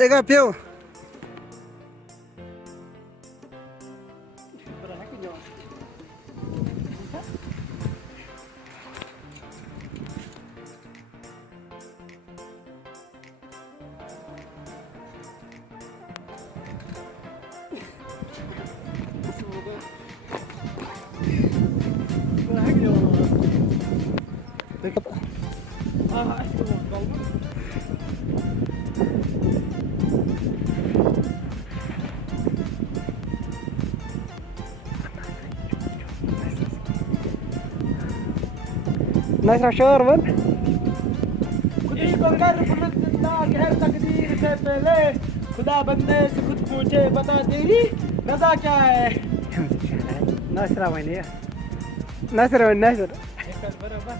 Ega piu. Nice rasher man. खुदी को कर ना गहर तकदीर से पहले खुदा बंदे से खुद पूछे बता तेरी रजा क्या है. Nice rawan ya. Nice rawan nice. बराबर.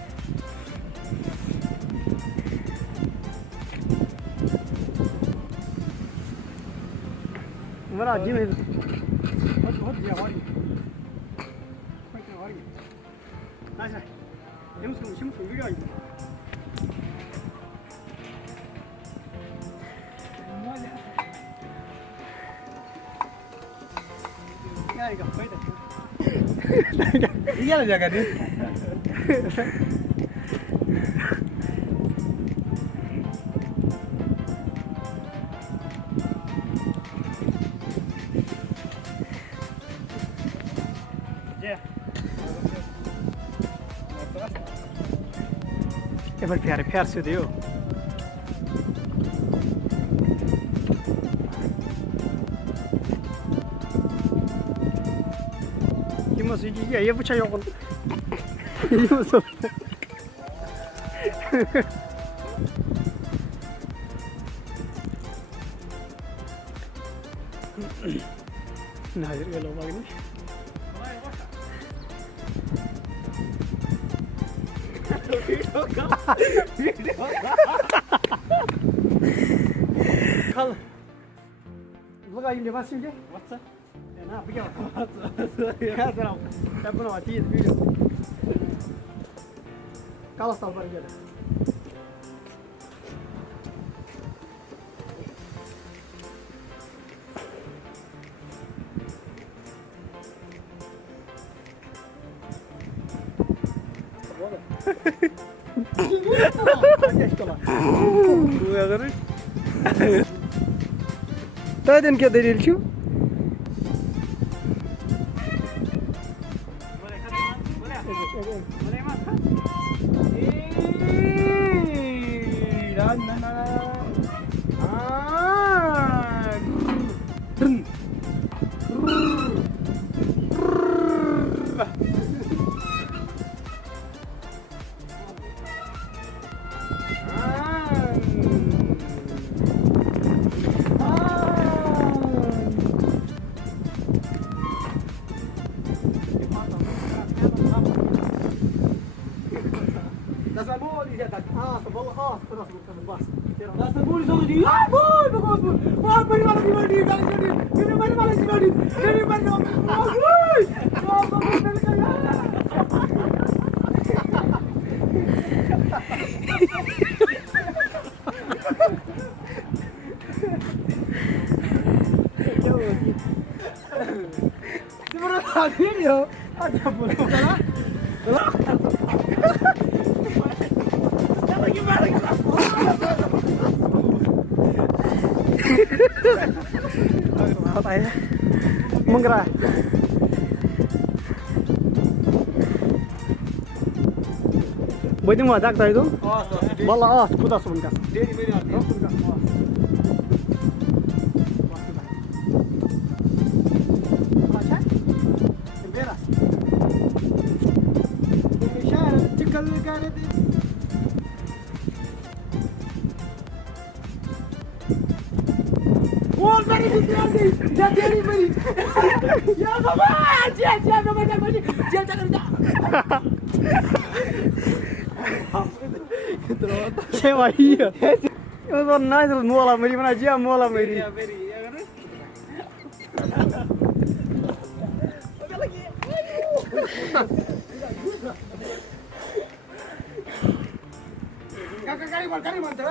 Mana ji में. बहुत दिया वाली. Nice. Şimdi video ayı. Gel gel koy da. İyi gelecek hadi. एबार प्यार से दियो ये मौसी जी ये पूछा यो कौन ये मौसी नाजिर गलो बागनी Kal. Look at you, what's your what's up? And up, go. Yeah, I'm going to watch this video. Kal stop for you. Tadın ki delil şu? Mengerah. Boleh madak tadi tu? Bala kuda sebentar. Cuma iya. Itu tuh nice mola meri mana aja mola meri. काय म्हणतो काय म्हणतो